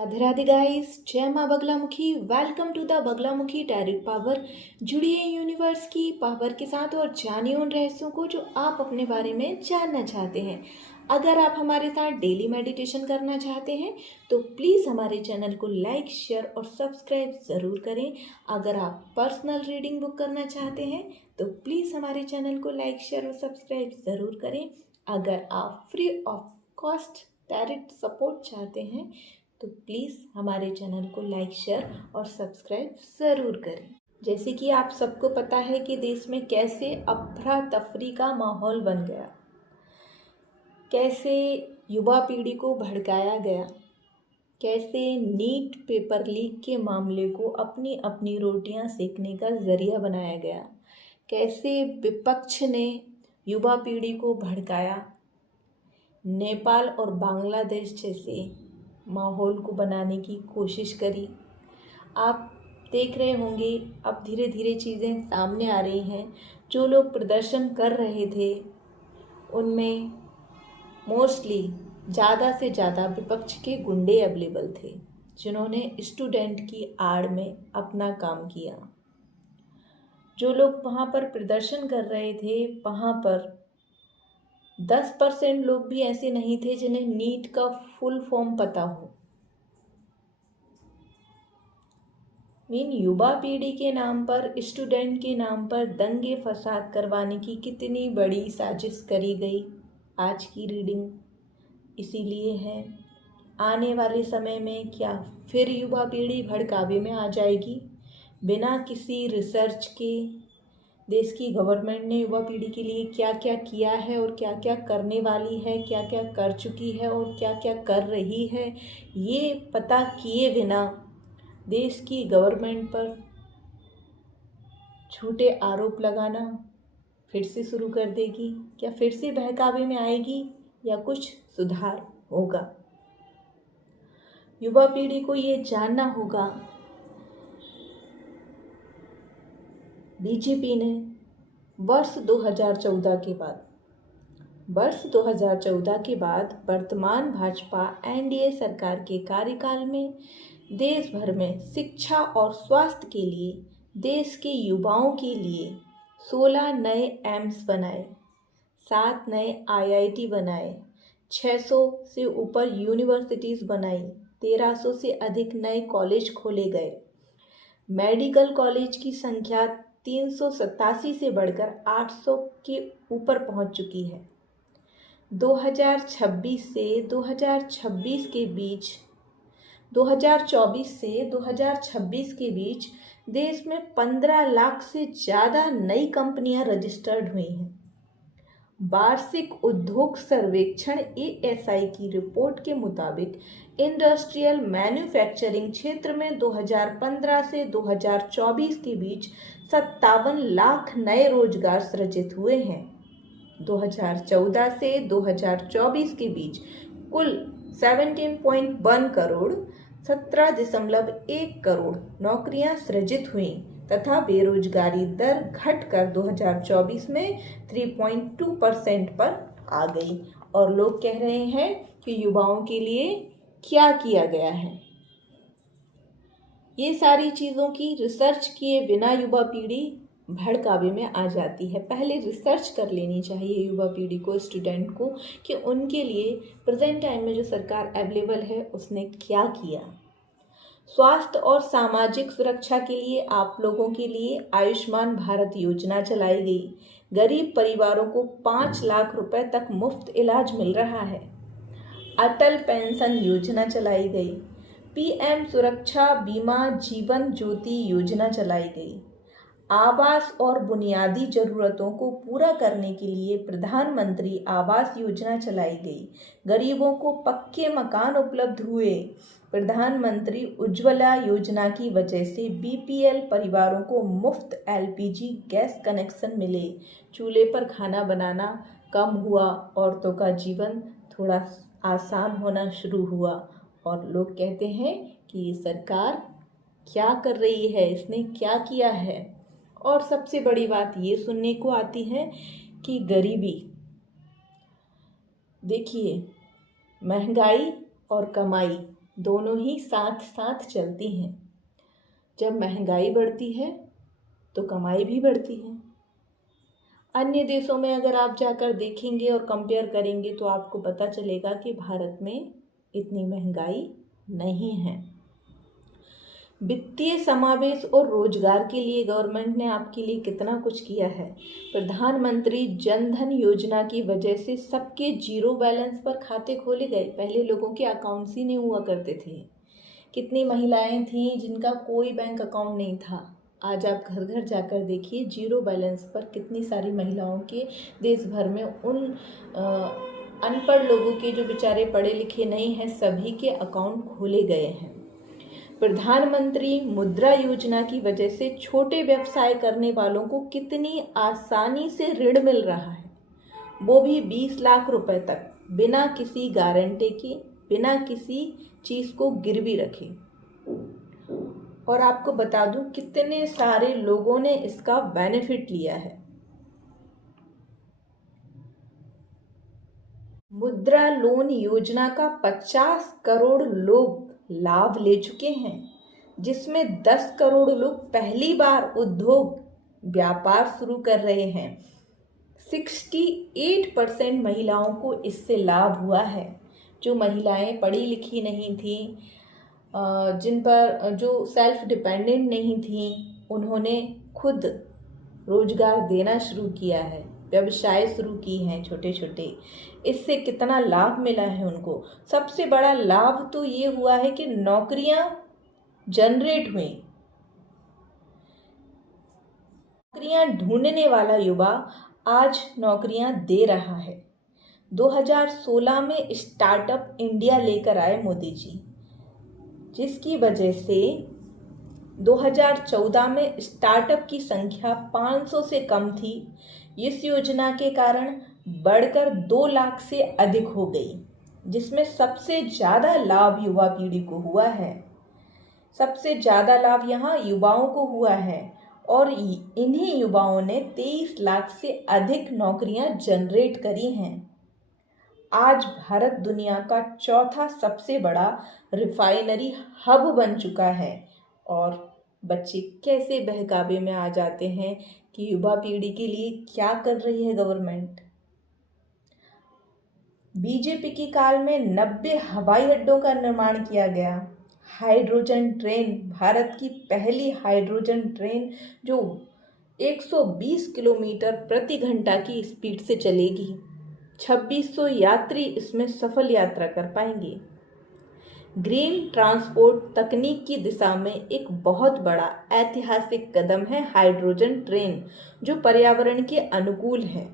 Radhe Radhe guys, जय माँ Baglamukhi. Welcome to the Baglamukhi direct power. जुड़िए यूनिवर्स की पावर के साथ और जानिए उन रहस्यों को जो आप अपने बारे में जानना चाहते हैं। अगर आप हमारे साथ डेली मेडिटेशन करना चाहते हैं तो प्लीज़ हमारे चैनल को लाइक, शेयर और सब्सक्राइब ज़रूर करें। अगर आप पर्सनल रीडिंग बुक करना चाहते हैं तो प्लीज़ हमारे चैनल को लाइक, शेयर और सब्सक्राइब ज़रूर करें। अगर आप free of cost direct support चाहते हैं तो प्लीज़ हमारे चैनल को लाइक, शेयर और सब्सक्राइब ज़रूर करें। जैसे कि आप सबको पता है कि देश में कैसे अफरा तफरी का माहौल बन गया, कैसे युवा पीढ़ी को भड़काया गया, कैसे नीट पेपर लीक के मामले को अपनी अपनी रोटियां सेकने का ज़रिया बनाया गया, कैसे विपक्ष ने युवा पीढ़ी को भड़काया, नेपाल और बांग्लादेश जैसे माहौल को बनाने की कोशिश करी। आप देख रहे होंगे अब धीरे धीरे चीज़ें सामने आ रही हैं। जो लोग प्रदर्शन कर रहे थे उनमें मोस्टली ज़्यादा से ज़्यादा विपक्ष के गुंडे अवेलेबल थे, जिन्होंने स्टूडेंट की आड़ में अपना काम किया। जो लोग वहाँ पर प्रदर्शन कर रहे थे वहाँ पर 10% लोग भी ऐसे नहीं थे जिन्हें नीट का फुल फॉर्म पता हो। युवा पीढ़ी के नाम पर, स्टूडेंट के नाम पर दंगे फसाद करवाने की कितनी बड़ी साजिश करी गई, आज की रीडिंग इसीलिए है। आने वाले समय में क्या फिर युवा पीढ़ी भड़कावे में आ जाएगी? बिना किसी रिसर्च के देश की गवर्नमेंट ने युवा पीढ़ी के लिए क्या क्या किया है और क्या क्या करने वाली है, क्या क्या कर चुकी है और क्या क्या कर रही है, ये पता किए बिना देश की गवर्नमेंट पर झूठे आरोप लगाना फिर से शुरू कर देगी? क्या फिर से बहकावे में आएगी या कुछ सुधार होगा? युवा पीढ़ी को ये जानना होगा, बीजेपी ने वर्ष 2014 के बाद वर्तमान भाजपा एनडीए सरकार के कार्यकाल में देश भर में शिक्षा और स्वास्थ्य के लिए देश के युवाओं के लिए 16 नए एम्स बनाए, 7 नए आईआईटी बनाए, 600 से ऊपर यूनिवर्सिटीज़ बनाई, 1300 से अधिक नए कॉलेज खोले गए। मेडिकल कॉलेज की संख्या 387 से बढ़कर 800 के ऊपर पहुंच चुकी है। 2024 से 2026 के बीच देश में 15 लाख से ज़्यादा नई कंपनियां रजिस्टर्ड हुई हैं। वार्षिक उद्योग सर्वेक्षण एएसआई की रिपोर्ट के मुताबिक इंडस्ट्रियल मैन्युफैक्चरिंग क्षेत्र में 2015 से 2024 के बीच 57 लाख नए रोजगार सृजित हुए हैं। 2014 से 2024 के बीच कुल 17.1 करोड़ 17.1 करोड़ नौकरियां सृजित हुई तथा बेरोजगारी दर घटकर 2024 में 3.2% पर आ गई। और लोग कह रहे हैं कि युवाओं के लिए क्या किया गया है। ये सारी चीज़ों की रिसर्च किए बिना युवा पीढ़ी भड़कावे में आ जाती है। पहले रिसर्च कर लेनी चाहिए युवा पीढ़ी को, स्टूडेंट को, कि उनके लिए प्रेजेंट टाइम में जो सरकार अवेलेबल है उसने क्या किया। स्वास्थ्य और सामाजिक सुरक्षा के लिए आप लोगों के लिए आयुष्मान भारत योजना चलाई गई। गरीब परिवारों को 5 लाख रुपए तक मुफ्त इलाज मिल रहा है। अटल पेंशन योजना चलाई गई। पीएम सुरक्षा बीमा जीवन ज्योति योजना चलाई गई। आवास और बुनियादी जरूरतों को पूरा करने के लिए प्रधानमंत्री आवास योजना चलाई गई। गरीबों को पक्के मकान उपलब्ध हुए। प्रधानमंत्री उज्ज्वला योजना की वजह से बीपीएल परिवारों को मुफ्त एलपीजी गैस कनेक्शन मिले। चूल्हे पर खाना बनाना कम हुआ, औरतों का जीवन थोड़ा आसान होना शुरू हुआ। और लोग कहते हैं कि ये सरकार क्या कर रही है, इसने क्या किया है। और सबसे बड़ी बात ये सुनने को आती है कि गरीबी, देखिए, महंगाई और कमाई दोनों ही साथ साथ चलती हैं। जब महंगाई बढ़ती है तो कमाई भी बढ़ती है। अन्य देशों में अगर आप जाकर देखेंगे और कंपेयर करेंगे तो आपको पता चलेगा कि भारत में इतनी महंगाई नहीं है। वित्तीय समावेश और रोजगार के लिए गवर्नमेंट ने आपके लिए कितना कुछ किया है। प्रधानमंत्री जन धन योजना की वजह से सबके जीरो बैलेंस पर खाते खोले गए। पहले लोगों के अकाउंट्स ही नहीं हुआ करते थे। कितनी महिलाएं थीं जिनका कोई बैंक अकाउंट नहीं था। आज आप घर घर जाकर देखिए, जीरो बैलेंस पर कितनी सारी महिलाओं के देश भर में उन अनपढ़ लोगों के जो बेचारे पढ़े लिखे नहीं हैं सभी के अकाउंट खोले गए हैं। प्रधानमंत्री मुद्रा योजना की वजह से छोटे व्यवसाय करने वालों को कितनी आसानी से ऋण मिल रहा है, वो भी 20 लाख रुपए तक, बिना किसी गारंटी के, बिना किसी चीज़ को गिरवी रखे। और आपको बता दूं कितने सारे लोगों ने इसका बेनिफिट लिया है। मुद्रा लोन योजना का 50 करोड़ लोग लाभ ले चुके हैं, जिसमें 10 करोड़ लोग पहली बार उद्योग व्यापार शुरू कर रहे हैं। 68% महिलाओं को इससे लाभ हुआ है। जो महिलाएं पढ़ी लिखी नहीं थीं, जिन पर जो सेल्फ डिपेंडेंट नहीं थीं, उन्होंने खुद रोजगार देना शुरू किया है, व्यवसाय शुरू की हैं छोटे छोटे। इससे कितना लाभ मिला है उनको। सबसे बड़ा लाभ तो ये हुआ है कि नौकरियां जनरेट हुई। नौकरियां ढूंढने वाला युवा आज नौकरियां दे रहा है। 2016 में स्टार्टअप इंडिया लेकर आए मोदी जी, जिसकी वजह से 2014 में स्टार्टअप की संख्या 500 से कम थी। इस योजना के कारण बढ़कर 2 लाख से अधिक हो गई, जिसमें सबसे ज़्यादा लाभ युवा पीढ़ी को हुआ है। सबसे ज़्यादा लाभ यहाँ युवाओं को हुआ है और इन्हीं युवाओं ने 23 लाख से अधिक नौकरियां जनरेट करी हैं। आज भारत दुनिया का चौथा सबसे बड़ा रिफाइनरी हब बन चुका है। और बच्चे कैसे बहकावे में आ जाते हैं कि युवा पीढ़ी के लिए क्या कर रही है गवर्नमेंट। बीजेपी के काल में 90 हवाई अड्डों का निर्माण किया गया। हाइड्रोजन ट्रेन, भारत की पहली हाइड्रोजन ट्रेन जो 120 किलोमीटर प्रति घंटा की स्पीड से चलेगी। 2600 यात्री इसमें सफल यात्रा कर पाएंगे। ग्रीन ट्रांसपोर्ट तकनीक की दिशा में एक बहुत बड़ा ऐतिहासिक कदम है हाइड्रोजन ट्रेन, जो पर्यावरण के अनुकूल है।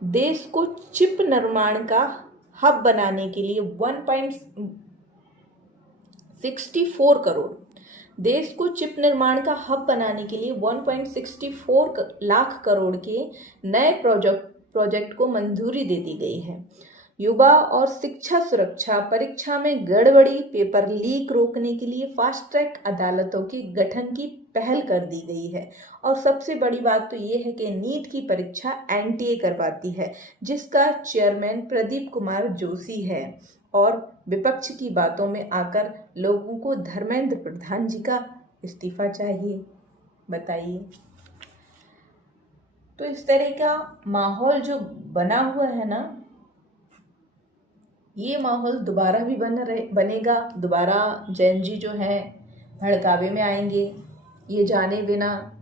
देश को चिप निर्माण का हब बनाने के लिए 1.64 करोड़, देश को चिप निर्माण का हब बनाने के लिए 1.64 लाख करोड़ के नए प्रोजेक्ट को मंजूरी दे दी गई है। युवा और शिक्षा सुरक्षा, परीक्षा में गड़बड़ी, पेपर लीक रोकने के लिए फास्ट ट्रैक अदालतों के गठन की पहल कर दी गई है। और सबसे बड़ी बात तो ये है कि नीट की परीक्षा एनटीए करवाती है, जिसका चेयरमैन प्रदीप कुमार जोशी है। और विपक्ष की बातों में आकर लोगों को धर्मेंद्र प्रधान जी का इस्तीफा चाहिए। बताइए। तो इस तरह का माहौल जो बना हुआ है ना, ये माहौल दोबारा भी बनेगा। दोबारा जैन जी जो है भड़कावे में आएंगे, ये जाने बिना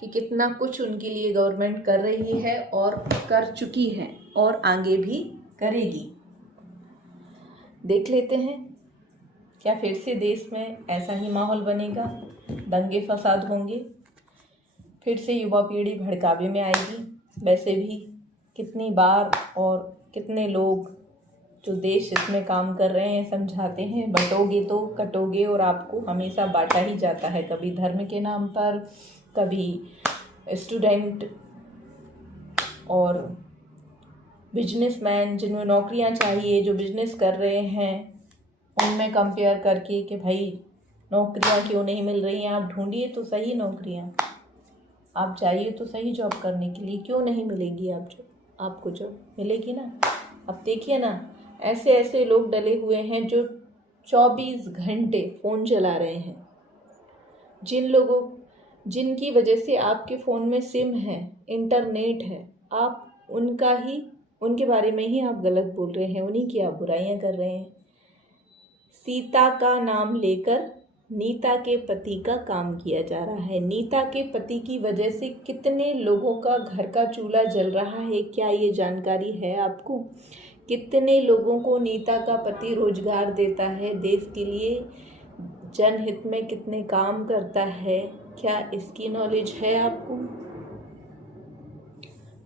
कि कितना कुछ उनके लिए गवर्नमेंट कर रही है और कर चुकी है और आगे भी करेगी। देख लेते हैं क्या फिर से देश में ऐसा ही माहौल बनेगा, दंगे फसाद होंगे, फिर से युवा पीढ़ी भड़कावे में आएगी। वैसे भी कितनी बार और कितने लोग जो देश इसमें काम कर रहे हैं समझाते हैं, बंटोगे तो कटोगे, और आपको हमेशा बांटा ही जाता है, कभी धर्म के नाम पर, कभी स्टूडेंट और बिजनेसमैन जिन्हें नौकरियां चाहिए, जो बिजनेस कर रहे हैं, उनमें कंपेयर करके कि भाई नौकरियां क्यों नहीं मिल रही हैं, आप ढूंढिए तो सही नौकरियां, आप जाइए तो सही जॉब करने के लिए, क्यों नहीं मिलेगी आपको जॉब मिलेगी ना। अब देखिए ना, ऐसे ऐसे लोग डले हुए हैं जो 24 घंटे फ़ोन चला रहे हैं, जिनकी वजह से आपके फ़ोन में सिम है, इंटरनेट है, आप उनके बारे में ही आप गलत बोल रहे हैं, उन्हीं की आप बुराइयां कर रहे हैं। सीता का नाम लेकर नीता के पति का काम किया जा रहा है। नीता के पति की वजह से कितने लोगों का घर का चूल्हा जल रहा है, क्या ये जानकारी है आपको? कितने लोगों को नीता का पति रोजगार देता है, देश के लिए जनहित में कितने काम करता है, क्या इसकी नॉलेज है आपको?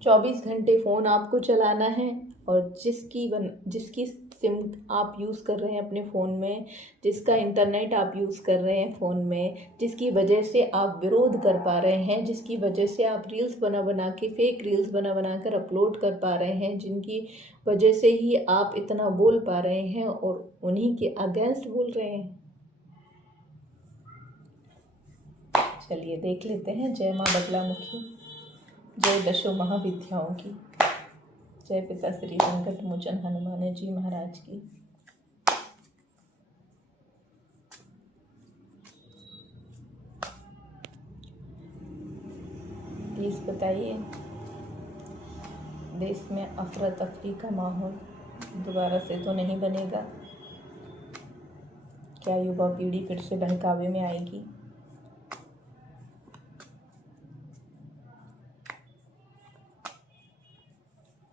24 घंटे फ़ोन आपको चलाना है, और जिसकी सिम आप यूज़ कर रहे हैं अपने फ़ोन में, जिसका इंटरनेट आप यूज़ कर रहे हैं फ़ोन में, जिसकी वजह से आप विरोध कर पा रहे हैं, जिसकी वजह से आप रील्स बना के फेक रील्स बना कर अपलोड कर पा रहे हैं, जिनकी वजह से ही आप इतना बोल पा रहे हैं और उन्हीं के अगेंस्ट बोल रहे हैं। चलिए देख लेते हैं। जय माँ बगलामुखी, जय दशो महाविद्याओं की, जय पिता श्री संकट मोचन हनुमान जी महाराज की। प्लीज़ बताइए, देश में अफरा तफरी का माहौल दोबारा से तो नहीं बनेगा? क्या युवा पीढ़ी फिर से बहकावे में आएगी?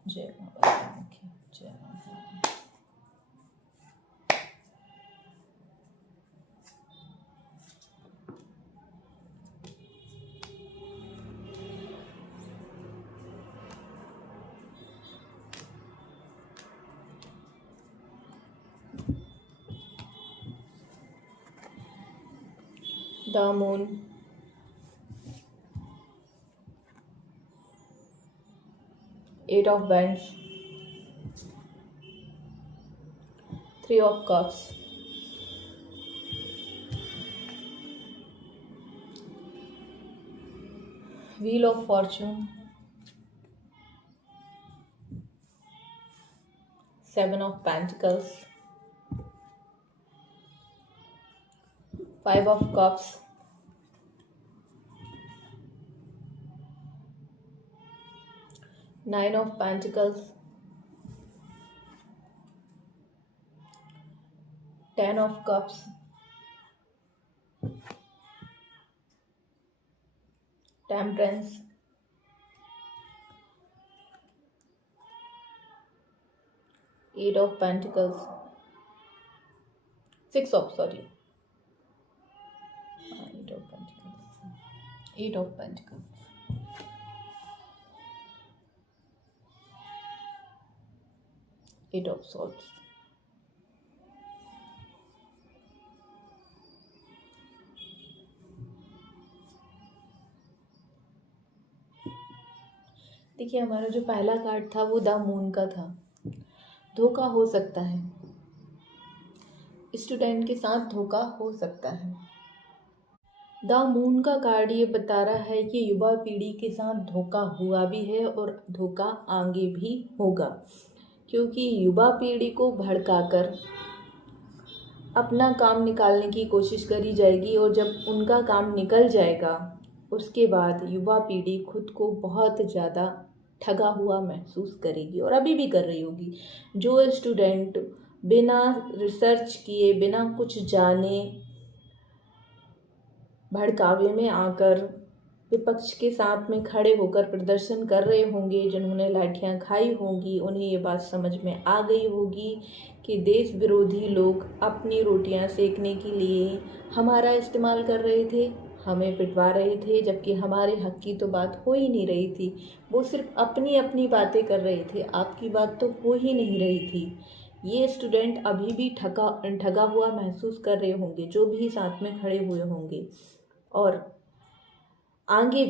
जय माँ बगलामुखी, जय माँ। The moon, Eight of Wands, Three of Cups, Wheel of Fortune, Seven of Pentacles, Five of Cups, Nine of Pentacles, 10 of Cups, Temperance, Eight of Pentacles, Eight of Pentacles, Eight of Pentacles, Eight of Swords. देखिए, हमारा जो पहला card था वो the moon का था। धोखा हो सकता है, स्टूडेंट के साथ धोखा हो सकता है। द मून का कार्ड ये बता रहा है कि युवा पीढ़ी के साथ धोखा हुआ भी है और धोखा आगे भी होगा, क्योंकि युवा पीढ़ी को भड़काकर अपना काम निकालने की कोशिश करी जाएगी, और जब उनका काम निकल जाएगा उसके बाद युवा पीढ़ी खुद को बहुत ज़्यादा ठगा हुआ महसूस करेगी, और अभी भी कर रही होगी। जो स्टूडेंट बिना रिसर्च किए, बिना कुछ जाने, भड़कावे में आकर विपक्ष के साथ में खड़े होकर प्रदर्शन कर रहे होंगे, जिन्होंने लाठियां खाई होंगी, उन्हें ये बात समझ में आ गई होगी कि देश विरोधी लोग अपनी रोटियां सेकने के लिए हमारा इस्तेमाल कर रहे थे, हमें पिटवा रहे थे, जबकि हमारे हक की तो बात हो ही नहीं रही थी। वो सिर्फ अपनी अपनी बातें कर रहे थे, आपकी बात तो हो ही नहीं रही थी। ये स्टूडेंट अभी भी ठगा हुआ महसूस कर रहे होंगे, जो भी साथ में खड़े हुए होंगे, और आगे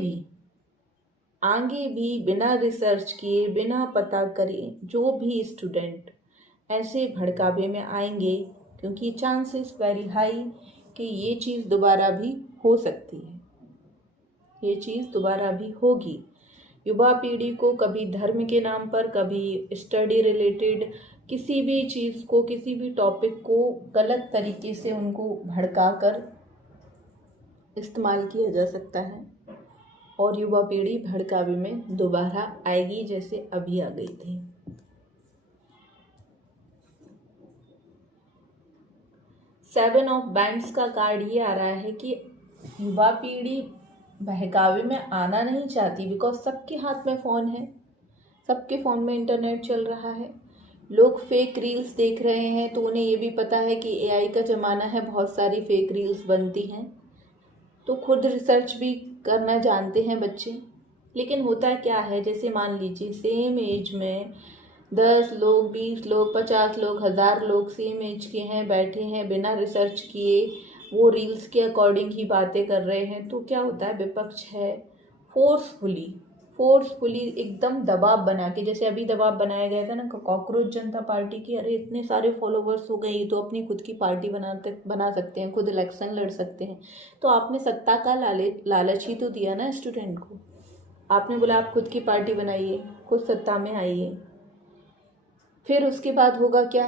भी बिना रिसर्च किए, बिना पता करे जो भी स्टूडेंट ऐसे भड़कावे में आएंगे, क्योंकि चांसेस वेरी हाई कि ये चीज़ दोबारा भी हो सकती है, ये चीज़ दोबारा भी होगी। युवा पीढ़ी को कभी धर्म के नाम पर, कभी स्टडी रिलेटेड, किसी भी चीज़ को, किसी भी टॉपिक को गलत तरीके से उनको भड़का कर इस्तेमाल किया जा सकता है और युवा पीढ़ी भड़कावे में दोबारा आएगी जैसे अभी आ गई थी। 7 ऑफ बैंड्स का कार्ड ये आ रहा है कि युवा पीढ़ी बहकावे में आना नहीं चाहती, बिकॉज सबके हाथ में फ़ोन है, सबके फ़ोन में इंटरनेट चल रहा है, लोग फेक रील्स देख रहे हैं, तो उन्हें ये भी पता है कि एआई का ज़माना है, बहुत सारी फेक रील्स बनती हैं, तो खुद रिसर्च भी करना जानते हैं बच्चे। लेकिन होता क्या है, जैसे मान लीजिए सेम एज में 10 लोग, 20 लोग, 50 लोग, 1000 लोग सेम एज के हैं, बैठे हैं, बिना रिसर्च किए वो रील्स के अकॉर्डिंग ही बातें कर रहे हैं, तो क्या होता है, विपक्ष है फोर्सफुली एकदम दबाव बना के, जैसे अभी दबाव बनाया गया था ना कॉकरोच जनता पार्टी की, अरे इतने सारे फॉलोवर्स हो गए तो अपनी खुद की पार्टी बना सकते हैं, खुद इलेक्शन लड़ सकते हैं। तो आपने सत्ता का लालच ही तो दिया ना स्टूडेंट को। आपने बोला आप खुद की पार्टी बनाइए, खुद सत्ता में आइए, फिर उसके बाद होगा क्या,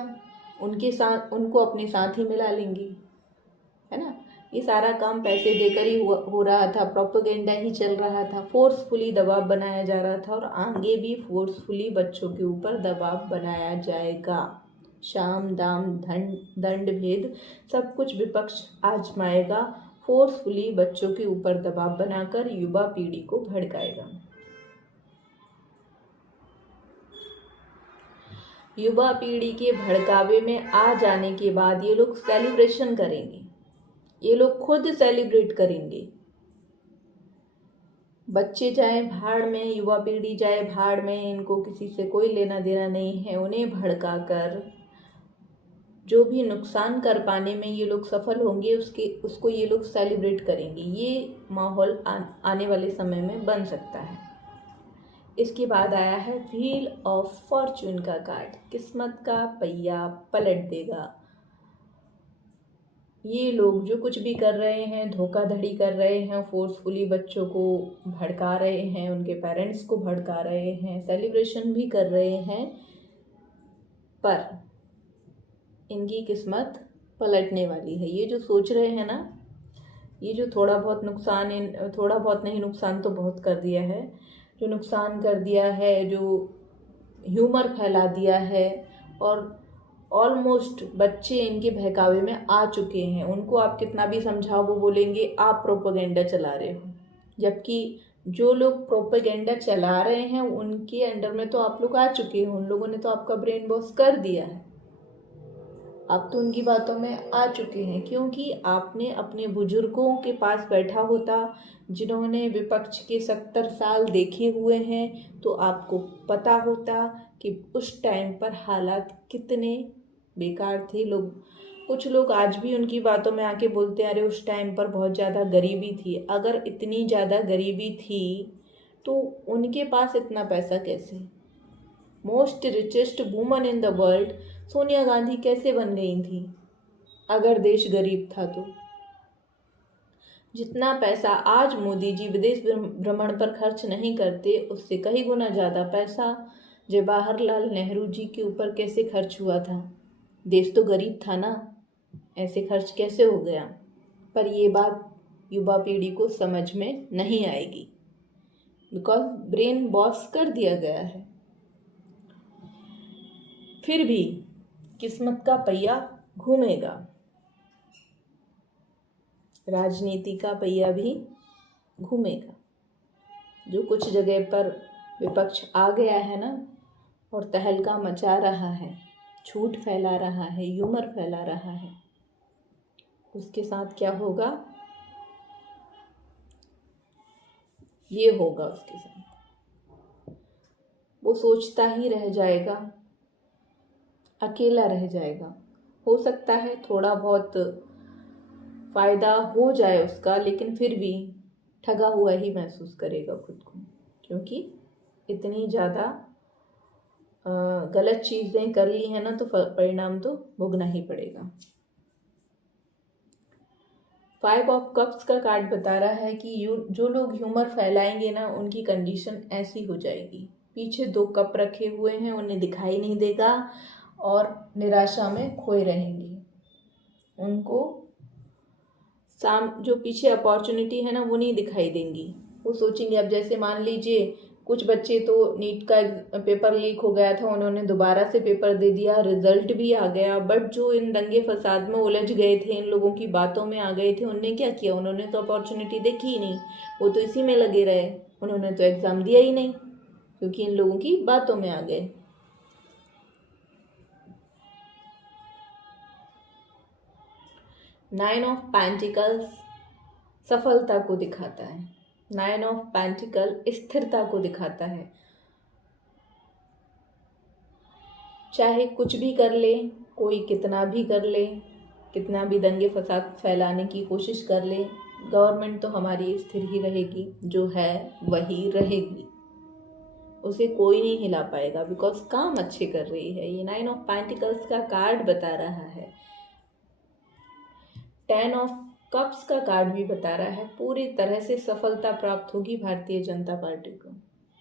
उनके साथ उनको अपने साथ ही मिला लेंगे, है ना। ये सारा काम पैसे देकर ही हो रहा था, प्रोपेगेंडा ही चल रहा था, फोर्सफुली दबाव बनाया जा रहा था और आगे भी फोर्सफुली बच्चों के ऊपर दबाव बनाया जाएगा। शाम दाम दंड भेद सब कुछ विपक्ष आजमाएगा, फोर्सफुली बच्चों के ऊपर दबाव बनाकर युवा पीढ़ी को भड़काएगा। युवा पीढ़ी के भड़कावे में आ जाने के बाद ये लोग सेलिब्रेशन करेंगे, ये लोग खुद सेलिब्रेट करेंगे। बच्चे जाए भाड़ में, युवा पीढ़ी जाए भाड़ में, इनको किसी से कोई लेना देना नहीं है। उन्हें भड़काकर जो भी नुकसान कर पाने में ये लोग सफल होंगे उसको ये लोग सेलिब्रेट करेंगे। ये माहौल आने वाले समय में बन सकता है। इसके बाद आया है व्हील ऑफ फॉर्चून का कार्ड, किस्मत का पहिया पलट देगा। ये लोग जो कुछ भी कर रहे हैं, धोखाधड़ी कर रहे हैं, फोर्सफुली बच्चों को भड़का रहे हैं, उनके पेरेंट्स को भड़का रहे हैं, सेलिब्रेशन भी कर रहे हैं, पर इनकी किस्मत पलटने वाली है। ये जो सोच रहे हैं ना, ये जो थोड़ा बहुत नहीं, नुकसान तो बहुत कर दिया है, जो नुकसान कर दिया है, जो ह्यूमर फैला दिया है और ऑलमोस्ट बच्चे इनके बहकावे में आ चुके हैं। उनको आप कितना भी समझाओ वो बोलेंगे आप प्रोपेगेंडा चला रहे हो, जबकि जो लोग प्रोपेगेंडा चला रहे हैं उनके अंडर में तो आप लोग आ चुके हैं। उन लोगों ने तो आपका ब्रेन वॉश कर दिया है, आप तो उनकी बातों में आ चुके हैं, क्योंकि आपने अपने बुजुर्गों के पास बैठा होता जिन्होंने विपक्ष के 70 साल देखे हुए हैं, तो आपको पता होता कि उस टाइम पर हालात कितने बेकार थे। कुछ लोग आज भी उनकी बातों में आके बोलते हैं अरे उस टाइम पर बहुत ज़्यादा गरीबी थी। अगर इतनी ज़्यादा गरीबी थी तो उनके पास इतना पैसा कैसे? Most richest woman in the world Sonia Gandhi कैसे बन गई थी अगर देश गरीब था? तो जितना पैसा आज मोदी जी विदेश भ्रमण पर खर्च नहीं करते, उससे कई गुना ज़्यादा पैसा जवाहरलाल नेहरू जी के ऊपर कैसे खर्च हुआ था। देश तो गरीब था ना, ऐसे खर्च कैसे हो गया? पर ये बात युवा पीढ़ी को समझ में नहीं आएगी, बिकॉज ब्रेन वॉश कर दिया गया है। फिर भी किस्मत का पहिया घूमेगा, राजनीति का पहिया भी घूमेगा। जो कुछ जगह पर विपक्ष आ गया है ना और तहलका मचा रहा है, झूठ फैला रहा है, ह्यूमर फैला रहा है, उसके साथ क्या होगा? ये होगा उसके साथ, वो सोचता ही रह जाएगा, अकेला रह जाएगा। हो सकता है थोड़ा बहुत फ़ायदा हो जाए उसका, लेकिन फिर भी ठगा हुआ ही महसूस करेगा खुद को, क्योंकि इतनी ज़्यादा गलत चीज़ें कर ली हैं ना, तो परिणाम तो भोगना ही पड़ेगा। 5 ऑफ कप्स का कार्ड बता रहा है कि जो लोग ह्यूमर फैलाएंगे ना, उनकी कंडीशन ऐसी हो जाएगी। पीछे 2 कप रखे हुए हैं, उन्हें दिखाई नहीं देगा और निराशा में खोए रहेंगे। उनको जो पीछे अपॉर्चुनिटी है ना वो नहीं दिखाई देंगी। वो सोचेंगे, अब जैसे मान लीजिए कुछ बच्चे तो नीट का पेपर लीक हो गया था, उन्होंने दोबारा से पेपर दे दिया, रिजल्ट भी आ गया, बट जो इन दंगे फसाद में उलझ गए थे, इन लोगों की बातों में आ गए थे, उनने क्या किया? उन्होंने तो अपॉर्चुनिटी देखी ही नहीं, वो तो इसी में लगे रहे, उन्होंने तो एग्ज़ाम दिया ही नहीं क्योंकि इन लोगों की बातों में आ गए। नाइन ऑफ पेंटिकल्स सफलता को दिखाता है। नाइन ऑफ पेंटिकल स्थिरता को दिखाता है। चाहे कुछ भी कर ले, कोई कितना भी कर ले, कितना भी दंगे फसाद फैलाने की कोशिश कर ले, गवर्नमेंट तो हमारी स्थिर ही रहेगी, जो है वही रहेगी, उसे कोई नहीं हिला पाएगा, बिकॉज काम अच्छे कर रही है। ये नाइन ऑफ पेंटिकल्स का कार्ड बता रहा है। 10 ऑफ कप्स का कार्ड भी बता रहा है पूरी तरह से सफलता प्राप्त होगी भारतीय जनता पार्टी को,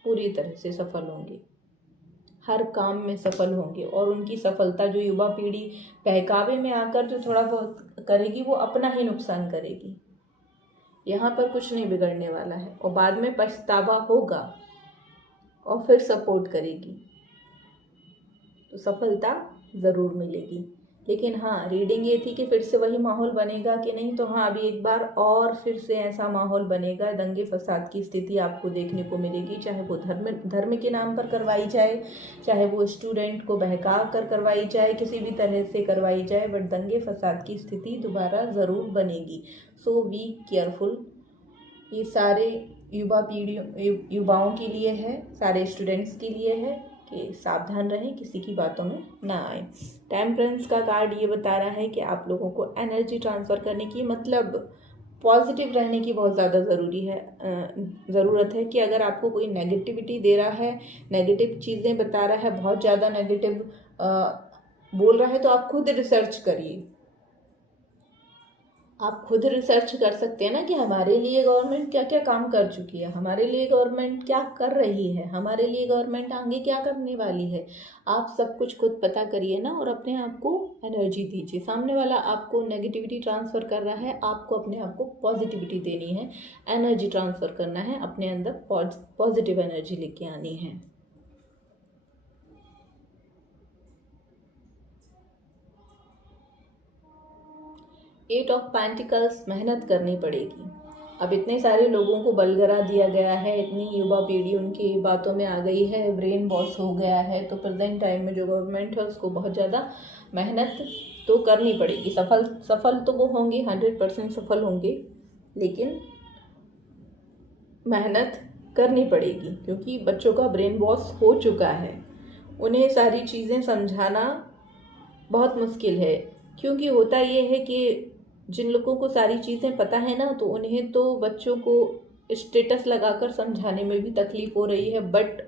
पूरी तरह से सफल होंगे, हर काम में सफल होंगे। और उनकी सफलता जो युवा पीढ़ी बहकावे में आकर जो थोड़ा बहुत करेगी, वो अपना ही नुकसान करेगी। यहाँ पर कुछ नहीं बिगड़ने वाला है और बाद में पछतावा होगा और फिर सपोर्ट करेगी तो सफलता ज़रूर मिलेगी। लेकिन हाँ, रीडिंग ये थी कि फिर से वही माहौल बनेगा कि नहीं, तो हाँ अभी एक बार और फिर से ऐसा माहौल बनेगा, दंगे फसाद की स्थिति आपको देखने को मिलेगी, चाहे वो धर्म के नाम पर करवाई जाए, चाहे वो स्टूडेंट को बहका कर करवाई जाए, किसी भी तरह से करवाई जाए, बट दंगे फसाद की स्थिति दोबारा ज़रूर बनेगी। सो बी केयरफुल। ये सारे युवाओं के लिए है, सारे स्टूडेंट्स के लिए है कि सावधान रहें, किसी की बातों में ना आए। टेम्परेंस का कार्ड ये बता रहा है कि आप लोगों को एनर्जी ट्रांसफ़र करने की, मतलब पॉजिटिव रहने की बहुत ज़्यादा ज़रूरत है कि अगर आपको कोई नेगेटिविटी दे रहा है, नेगेटिव चीज़ें बता रहा है, बहुत ज़्यादा नेगेटिव बोल रहा है, तो आप खुद रिसर्च करिए। आप खुद रिसर्च कर सकते हैं ना कि हमारे लिए गवर्नमेंट क्या क्या काम कर चुकी है, हमारे लिए गवर्नमेंट क्या कर रही है, हमारे लिए गवर्नमेंट आगे क्या करने वाली है। आप सब कुछ खुद पता करिए ना और अपने आप को एनर्जी दीजिए। सामने वाला आपको नेगेटिविटी ट्रांसफ़र कर रहा है, आपको अपने आप को पॉजिटिविटी देनी है, एनर्जी ट्रांसफ़र करना है, अपने अंदर पॉजिटिव एनर्जी लेके आनी है। एट ऑफ पेंटिकल्स, मेहनत करनी पड़ेगी। अब इतने सारे लोगों को बलगरा दिया गया है, इतनी युवा पीढ़ी उनकी बातों में आ गई है, ब्रेन वॉश हो गया है, तो प्रेजेंट टाइम में जो गवर्नमेंट है उसको बहुत ज़्यादा मेहनत तो करनी पड़ेगी। सफल तो वो होंगे, 100% सफल होंगे, लेकिन मेहनत करनी पड़ेगी क्योंकि बच्चों का ब्रेन वॉश हो चुका है। उन्हें सारी चीज़ें समझाना बहुत मुश्किल है, क्योंकि होता ये है कि जिन लोगों को सारी चीज़ें पता है ना, तो उन्हें तो बच्चों को स्टेटस लगाकर समझाने में भी तकलीफ हो रही है, बट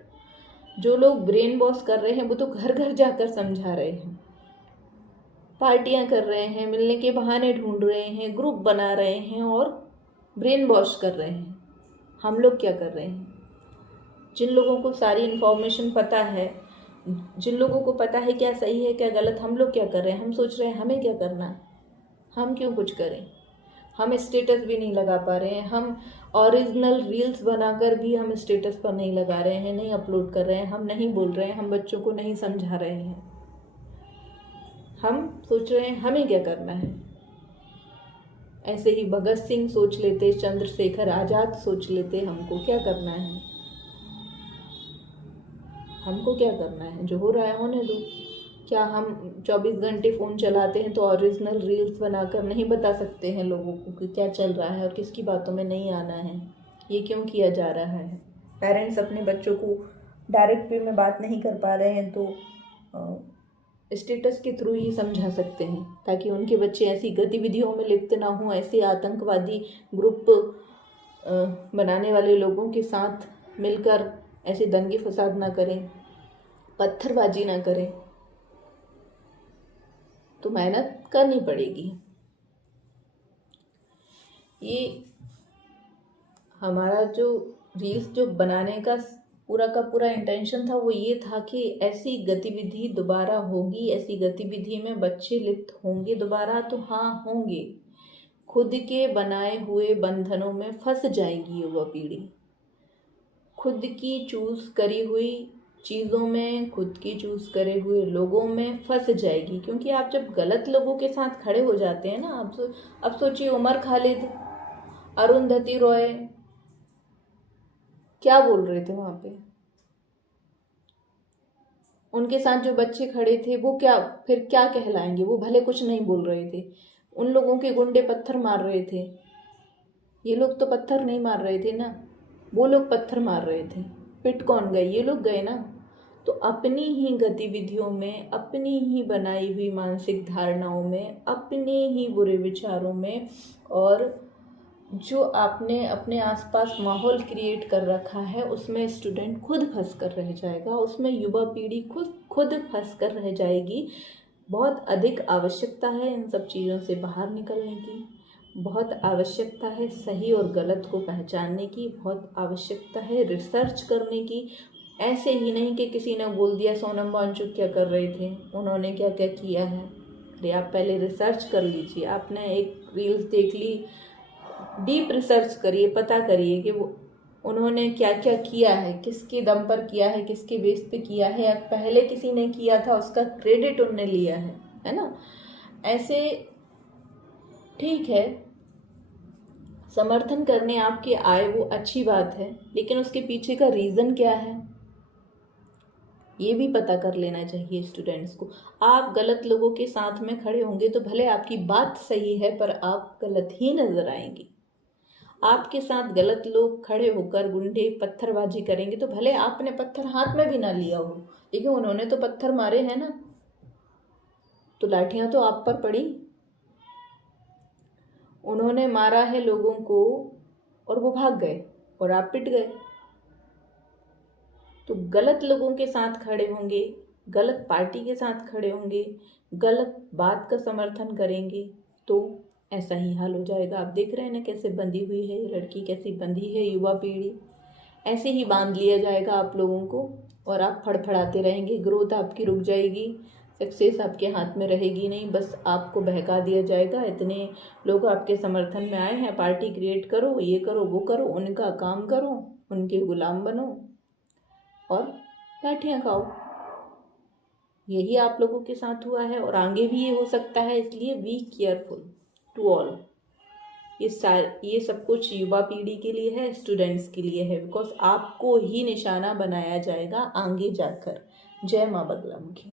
जो लोग ब्रेन वॉश कर रहे हैं वो तो घर घर जाकर समझा रहे हैं, पार्टियां कर रहे हैं, मिलने के बहाने ढूंढ रहे हैं, ग्रुप बना रहे हैं और ब्रेन वॉश कर रहे हैं। हम लोग क्या कर रहे हैं? जिन लोगों को सारी इन्फॉर्मेशन पता है, जिन लोगों को पता है क्या सही है क्या गलत, हम लोग क्या कर रहे हैं? हम सोच रहे हैं हमें क्या करना है, हम क्यों कुछ करें। हम स्टेटस भी नहीं लगा पा रहे हैं, हम ओरिजिनल रील्स बनाकर भी हम स्टेटस पर नहीं लगा रहे हैं, नहीं अपलोड कर रहे हैं, हम नहीं बोल रहे हैं, हम बच्चों को नहीं समझा रहे हैं। हम सोच रहे हैं हमें क्या करना है। ऐसे ही भगत सिंह सोच लेते, चंद्रशेखर आज़ाद सोच लेते, हमको क्या करना है, हमको क्या करना है, जो हो रहा है होने दो। क्या हम 24 घंटे फ़ोन चलाते हैं तो ओरिजिनल रील्स बनाकर नहीं बता सकते हैं लोगों को कि क्या चल रहा है और किसकी बातों में नहीं आना है? ये क्यों किया जा रहा है? पेरेंट्स अपने बच्चों को डायरेक्ट वे में बात नहीं कर पा रहे हैं तो स्टेटस के थ्रू ही समझा सकते हैं, ताकि उनके बच्चे ऐसी गतिविधियों में लिप्त ना हों, ऐसे आतंकवादी ग्रुप बनाने वाले लोगों के साथ मिलकर ऐसे दंगे फसाद ना करें, पत्थरबाजी ना करें। तो मेहनत करनी पड़ेगी। ये हमारा जो रील्स जो बनाने का पूरा का पूरा इंटेंशन था वो ये था कि ऐसी गतिविधि दोबारा होगी, ऐसी गतिविधि में बच्चे लिप्त होंगे दोबारा तो हाँ होंगे, खुद के बनाए हुए बंधनों में फंस जाएगी युवा पीढ़ी, खुद की चूज करी हुई चीज़ों में, खुद की चूज करे हुए लोगों में फंस जाएगी। क्योंकि आप जब गलत लोगों के साथ खड़े हो जाते हैं ना, अब सोचिए उमर खालिद, अरुंधति रॉय क्या बोल रहे थे वहां पे, उनके साथ जो बच्चे खड़े थे वो क्या फिर क्या कहलाएंगे, वो भले कुछ नहीं बोल रहे थे, उन लोगों के गुंडे पत्थर मार रहे थे, ये लोग तो पत्थर नहीं मार रहे थे ना, वो लोग पत्थर मार रहे थे, पिट कौन गए, ये लोग गए ना। तो अपनी ही गतिविधियों में, अपनी ही बनाई हुई मानसिक धारणाओं में, अपने ही बुरे विचारों में, और जो आपने अपने आसपास माहौल क्रिएट कर रखा है उसमें स्टूडेंट खुद फंस कर रह जाएगा, उसमें युवा पीढ़ी खुद फंस कर रह जाएगी। बहुत अधिक आवश्यकता है इन सब चीज़ों से बाहर निकलने की, बहुत आवश्यकता है सही और गलत को पहचानने की, बहुत आवश्यकता है रिसर्च करने की। ऐसे ही नहीं कि किसी ने बोल दिया सोनम वांगचुक क्या कर रहे थे, उन्होंने क्या क्या किया है। अरे आप पहले रिसर्च कर लीजिए, आपने एक रील्स देख ली, डीप रिसर्च करिए, पता करिए कि वो उन्होंने क्या क्या किया है, किसके दम पर किया है, किसके बेस पे किया है, या पहले किसी ने किया था उसका क्रेडिट उनने लिया है ना। ऐसे ठीक है, समर्थन करने आपके आए वो अच्छी बात है, लेकिन उसके पीछे का रीज़न क्या है ये भी पता कर लेना चाहिए स्टूडेंट्स को। आप गलत लोगों के साथ में खड़े होंगे तो भले आपकी बात सही है पर आप गलत ही नज़र आएंगे। आपके साथ गलत लोग खड़े होकर गुंडे पत्थरबाजी करेंगे तो भले आपने पत्थर हाथ में भी ना लिया हो, लेकिन उन्होंने तो पत्थर मारे हैं ना, तो लाठियां तो आप पर पड़ी, उन्होंने मारा है लोगों को और वो भाग गए और आप पिट गए। तो गलत लोगों के साथ खड़े होंगे, गलत पार्टी के साथ खड़े होंगे, गलत बात का समर्थन करेंगे तो ऐसा ही हाल हो जाएगा। आप देख रहे हैं ना कैसे बंधी हुई है ये लड़की, कैसी बंधी है युवा पीढ़ी, ऐसे ही बांध लिया जाएगा आप लोगों को और आप फड़फड़ाते रहेंगे, ग्रोथ आपकी रुक जाएगी, सक्सेस आपके हाथ में रहेगी नहीं, बस आपको बहका दिया जाएगा। इतने लोग आपके समर्थन में आए हैं, पार्टी क्रिएट करो, ये करो, वो करो, उनका काम करो, उनके गुलाम बनो और लाठियाँ खाओ। यही आप लोगों के साथ हुआ है और आगे भी ये हो सकता है, इसलिए बी केयरफुल टू ऑल। ये सब कुछ युवा पीढ़ी के लिए है, स्टूडेंट्स के लिए है, बिकॉज आपको ही निशाना बनाया जाएगा आगे जाकर। जय माँ बगलामुखी।